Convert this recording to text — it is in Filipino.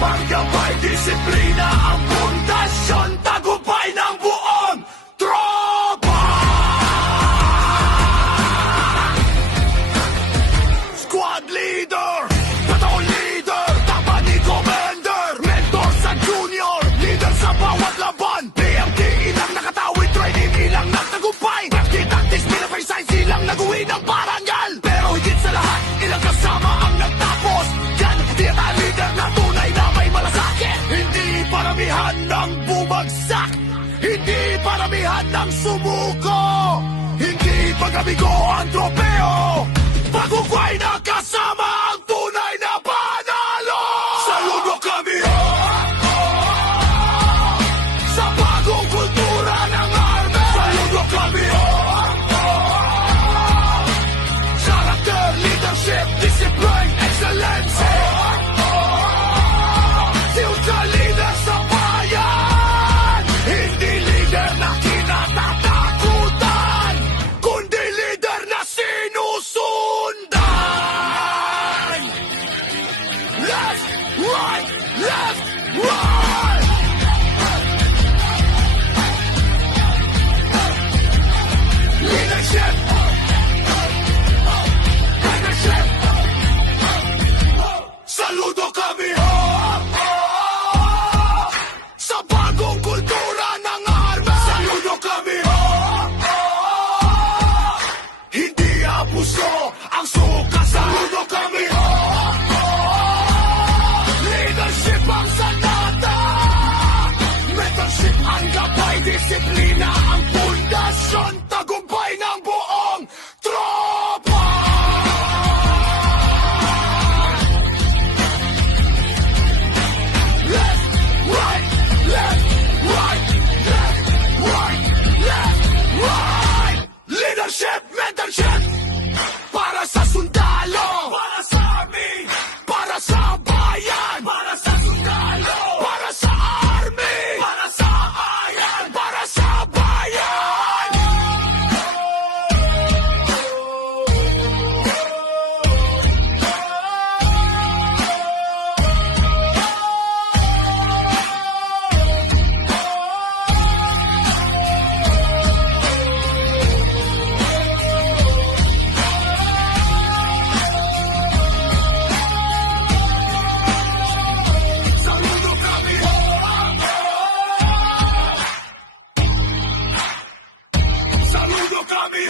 Paggabay, disiplina ang pundasyon, tagumpay ng buong tropa. Squad leader, batong leader, tapat ni commander, mentor sa junior, leader sa bawat laban. PMT ilang nakatawid, training ilang nagtagumpay. Practice, pinapay science ilang naguwi ng parangal. Pero higit sa lahat, ilang kasama ang nagtapos. Yan, tiyata leader na tunay na may malasakit. Hindi paramihan ng bumagsak, hindi paramihan ng sumuko, hindi pag-amigo ang tropeo. Pagugway na kasama ang tunay na panalo. Saludo kami sa bagong kultura ng arme. Saludo kami character, leadership, discipline, excellence. Future leader sa bayan, hindi leader na kinatatakutan, kundi leader na sinusundan. Left, right, left, right. Leadership, leadership. Saludo kami sa bagong kultura ng arme. Saludo kami hindi abuso ang suka. Saludo kami leadership ang sanata, mentorship ang gabay, disiplina ang pundasyon, tagumpay ng buong tropa. Left, right, left, right, left, right, left, right. Leadership, mentorship, para sa sundalo, para sa army, para sa bayan, para sa sundalo, para sa army, para sa bayan, para sa bayan. Saludo kami saludo kami